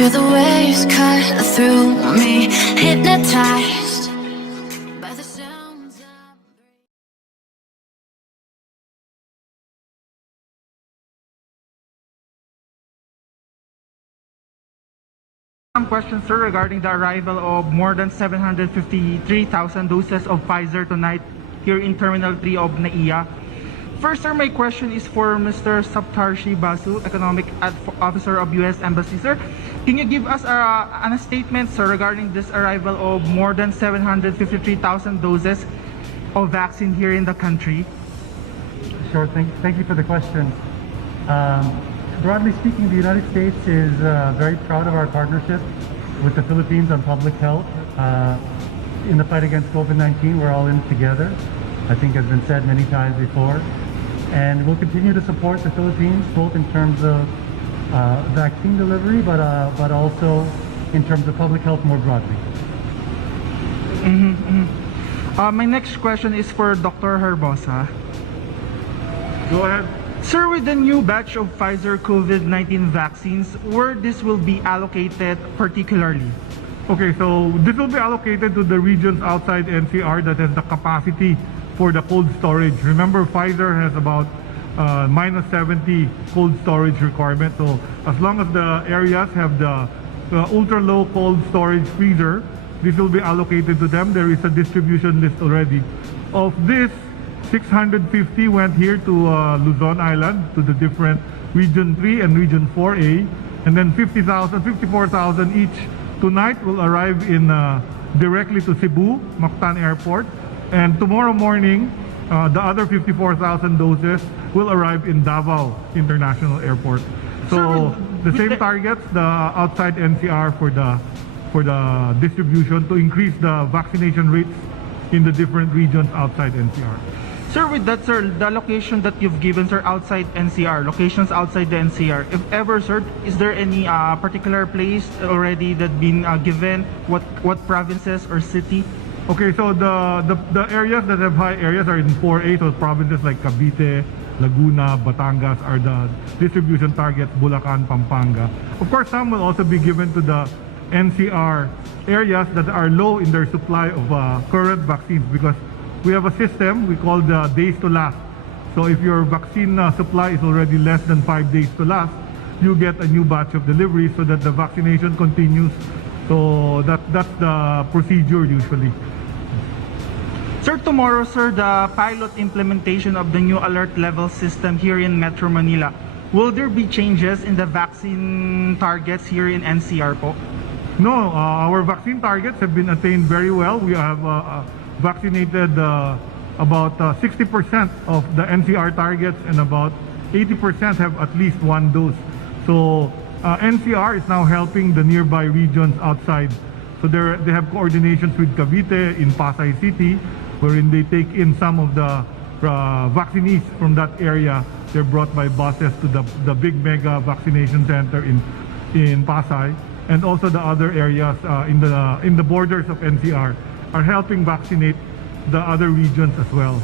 Feel the waves cut through me, hypnotized by the sounds of... Some questions, sir, regarding the arrival of more than 753,000 doses of Pfizer tonight here in Terminal 3 of NAIA. First, sir, my question is for Mr. Saptarshi Basu, Economic Officer of U.S. Embassy. Sir, can you give us a statement, sir, regarding this arrival of more than 753,000 doses of vaccine here in the country? Sure. Thank you for the question. Broadly speaking, the United States is very proud of our partnership with the Philippines on public health. In the fight against COVID-19, we're all in together. I think has been said many times before. And we'll continue to support the Philippines, both in terms of vaccine delivery, but also in terms of public health more broadly. My next question is for Dr. Herbosa. Go ahead. Sir, with the new batch of Pfizer COVID-19 vaccines, where this will be allocated particularly? Okay, so this will be allocated to the regions outside NCR that has the capacity for the cold storage. Remember, Pfizer has about minus 70 cold storage requirement. So as long as the areas have the ultra low cold storage freezer, this will be allocated to them. There is a distribution list already. Of this, 650 went here to Luzon Island, to the different Region 3 and Region 4A. And then 54,000 each tonight will arrive in directly to Cebu, Mactan Airport. And tomorrow morning, the other 54,000 doses will arrive in Davao International Airport. So the same targets, the outside NCR for the distribution to increase the vaccination rates in the different regions outside NCR. Sir, with that, sir, the location that you've given, sir, outside NCR, locations outside the NCR, if ever, sir, is there any particular place already that been given? What provinces or city? Okay, so the areas that have high areas are in 4A, so provinces like Cavite, Laguna, Batangas are the distribution targets, Bulacan, Pampanga. Of course, some will also be given to the NCR areas that are low in their supply of current vaccines, because we have a system we call the days to last. So if your vaccine supply is already less than 5 days to last, you get a new batch of delivery so that the vaccination continues. So that's the procedure usually. Sir, tomorrow, sir, the pilot implementation of the new alert level system here in Metro Manila, will there be changes in the vaccine targets here in NCR po? No, our vaccine targets have been attained very well. We have vaccinated about 60% of the NCR targets, and about 80% have at least one dose. So NCR is now helping the nearby regions outside. So they have coordinations with Cavite in Pasay City, wherein they take in some of the vaccinees from that area. They're brought by buses to the big mega vaccination center in Pasay, and also the other areas in the borders of NCR are helping vaccinate the other regions as well.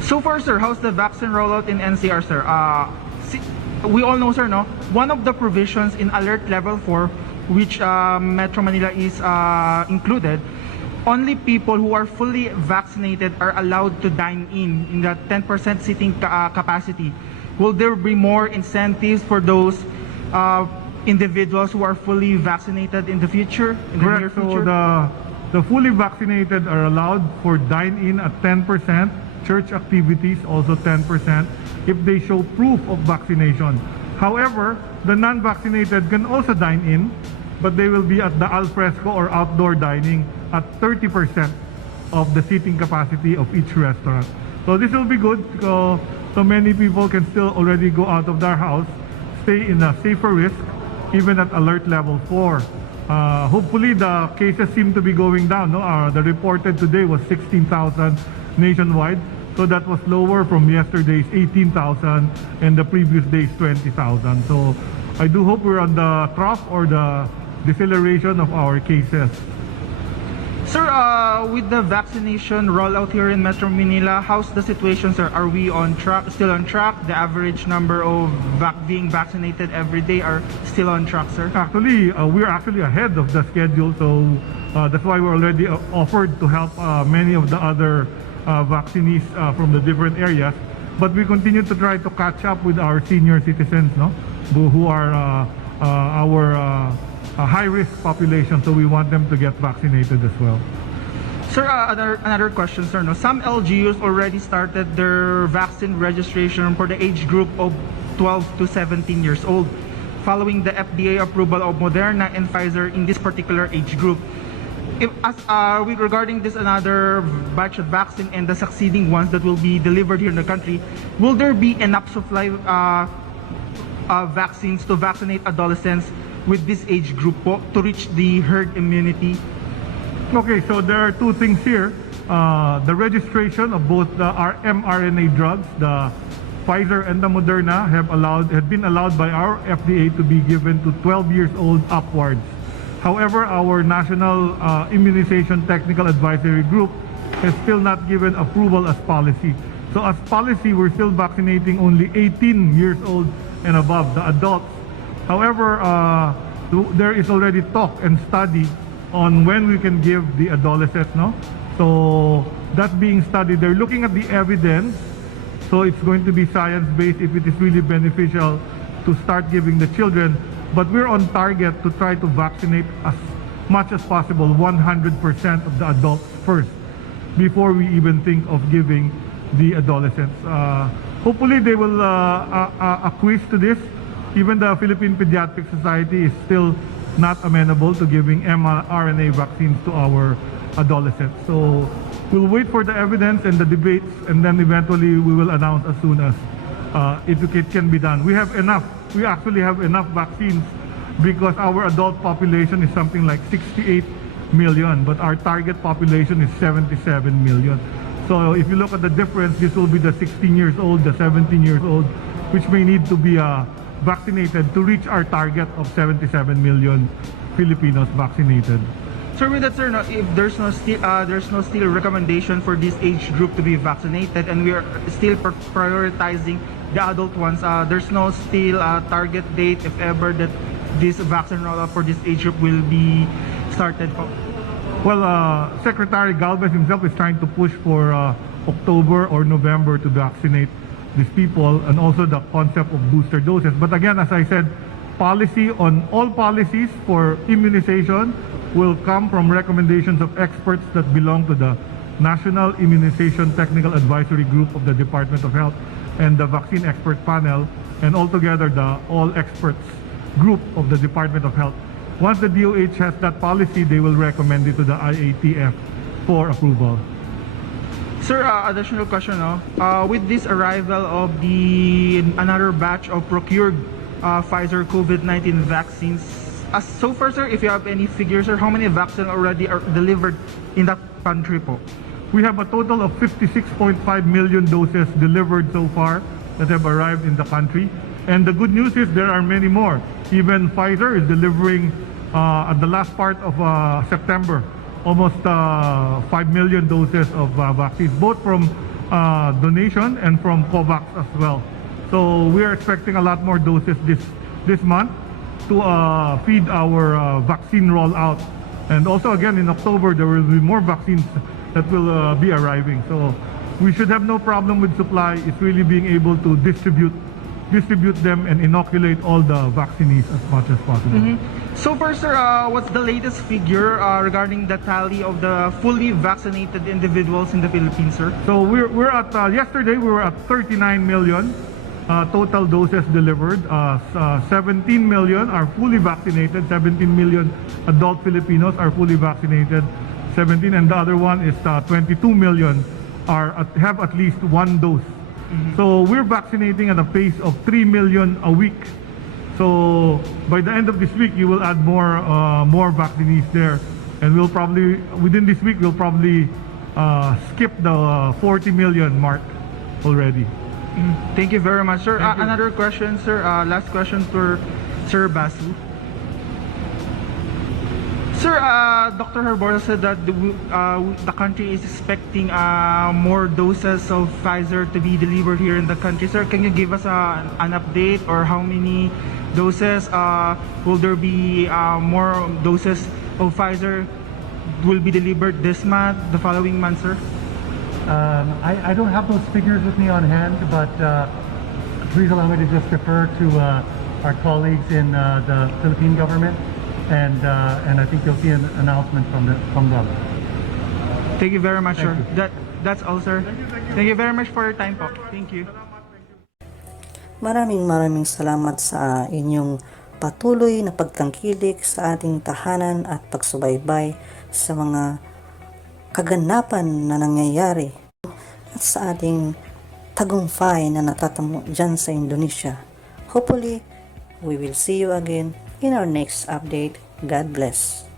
So far, sir, how's the vaccine rollout in NCR, sir? We all know, sir, no? One of the provisions in Alert Level 4, which Metro Manila is included, only people who are fully vaccinated are allowed to dine in that 10% seating capacity. Will there be more incentives for those individuals who are fully vaccinated in the future? Correct. So the fully vaccinated are allowed for dine-in at 10%, church activities also 10%, if they show proof of vaccination. However, the non-vaccinated can also dine in, but they will be at the al fresco or outdoor dining at 30% of the seating capacity of each restaurant. So this will be good, so many people can still already go out of their house, stay in a safer risk, even at alert level 4. Hopefully the cases seem to be going down. No? The reported today was 16,000 nationwide. So that was lower from yesterday's 18,000 and the previous day's 20,000. So I do hope we're on the trough or the deceleration of our cases. Sir, with the vaccination rollout here in Metro Manila, how's the situation, sir? Are we on track? Still on track? The average number of being vaccinated every day are still on track, sir? Actually, we're actually ahead of the schedule, so that's why we're already offered to help many of the other vaccinees from the different areas. But we continue to try to catch up with our senior citizens, no, who are our high-risk population, so we want them to get vaccinated as well. Sir, another question, sir. No, some LGUs already started their vaccine registration for the age group of 12 to 17 years old, following the FDA approval of Moderna and Pfizer in this particular age group. Regarding this another batch of vaccine and the succeeding ones that will be delivered here in the country, will there be enough supply vaccines to vaccinate adolescents with this age group po, to reach the herd immunity? Okay, so there are two things here. The registration of both our mRNA drugs, the Pfizer and the Moderna, have been allowed by our FDA to be given to 12 years old upwards. However, our National Immunization Technical Advisory Group has still not given approval as policy. So as policy, we're still vaccinating only 18 years old and above, the adults. However, there is already talk and study on when we can give the adolescents, no? So that's being studied. They're looking at the evidence. So it's going to be science-based if it is really beneficial to start giving the children. But we're on target to try to vaccinate as much as possible, 100% of the adults first, before we even think of giving the adolescents. Hopefully they will acquiesce to this. Even the Philippine Pediatric Society is still not amenable to giving mRNA vaccines to our adolescents. So we'll wait for the evidence and the debates, and then eventually we will announce as soon as it can be done. We actually have enough vaccines because our adult population is something like 68 million, but our target population is 77 million. So if you look at the difference, this will be the 16 years old, the 17 years old, which may need to be vaccinated to reach our target of 77 million Filipinos vaccinated. Sir, with that, sir, if there's no still recommendation for this age group to be vaccinated, and we are still prioritizing the adult ones, there's no still target date, if ever, that this vaccine rollout for this age group will be started. Well, Secretary Galvez himself is trying to push for October or November to vaccinate these people, and also the concept of booster doses. But again, as I said, policy on all policies for immunization will come from recommendations of experts that belong to the National Immunization Technical Advisory Group of the Department of Health and the Vaccine Expert Panel, and altogether the All Experts Group of the Department of Health. Once the DOH has that policy, they will recommend it to the IATF for approval. Sir, additional question, no? With this arrival of another batch of procured Pfizer COVID-19 vaccines, so far, sir, if you have any figures, sir, how many vaccines already are delivered in that country po? We have a total of 56.5 million doses delivered so far that have arrived in the country. And the good news is there are many more. Even Pfizer is delivering at the last part of September, almost 5 million doses of vaccines, both from donation and from COVAX as well. So we are expecting a lot more doses this month to feed our vaccine rollout. And also again in October, there will be more vaccines that will be arriving. So we should have no problem with supply. It's really being able to distribute them and inoculate all the vaccinees as much as possible. So far, sir, what's the latest figure regarding the tally of the fully vaccinated individuals in the Philippines, sir? So we're at yesterday we were at 39 million total doses delivered. 17 million are fully vaccinated. 17 million adult Filipinos are fully vaccinated. 17, and the other one is 22 million have at least one dose. So we're vaccinating at a pace of 3 million a week. So by the end of this week, you will add more vaccinees there, and we'll probably within this week we'll probably skip the 40 million mark already. Thank you very much, sir. Thank you. Another question, sir. Last question for Sir Basu. Sir, Dr. Herbosa said that the country is expecting more doses of Pfizer to be delivered here in the country. Sir, can you give us an update, or how many doses? Will there be more doses of Pfizer will be delivered this month, the following month, sir? I don't have those figures with me on hand, but please allow me to just defer to our colleagues in the Philippine government, and I think you'll see an announcement from them. Thank you very much, sir. Thank you. That's all, sir. Thank you very much for your time po. Thank you. Maraming salamat sa inyong patuloy na pagtangkilik sa ating tahanan at pagsubaybay sa mga kaganapan na nangyayari at sa ating tagumpay na natatamo dyan sa Indonesia. Hopefully, we will see you again in our next update. God bless.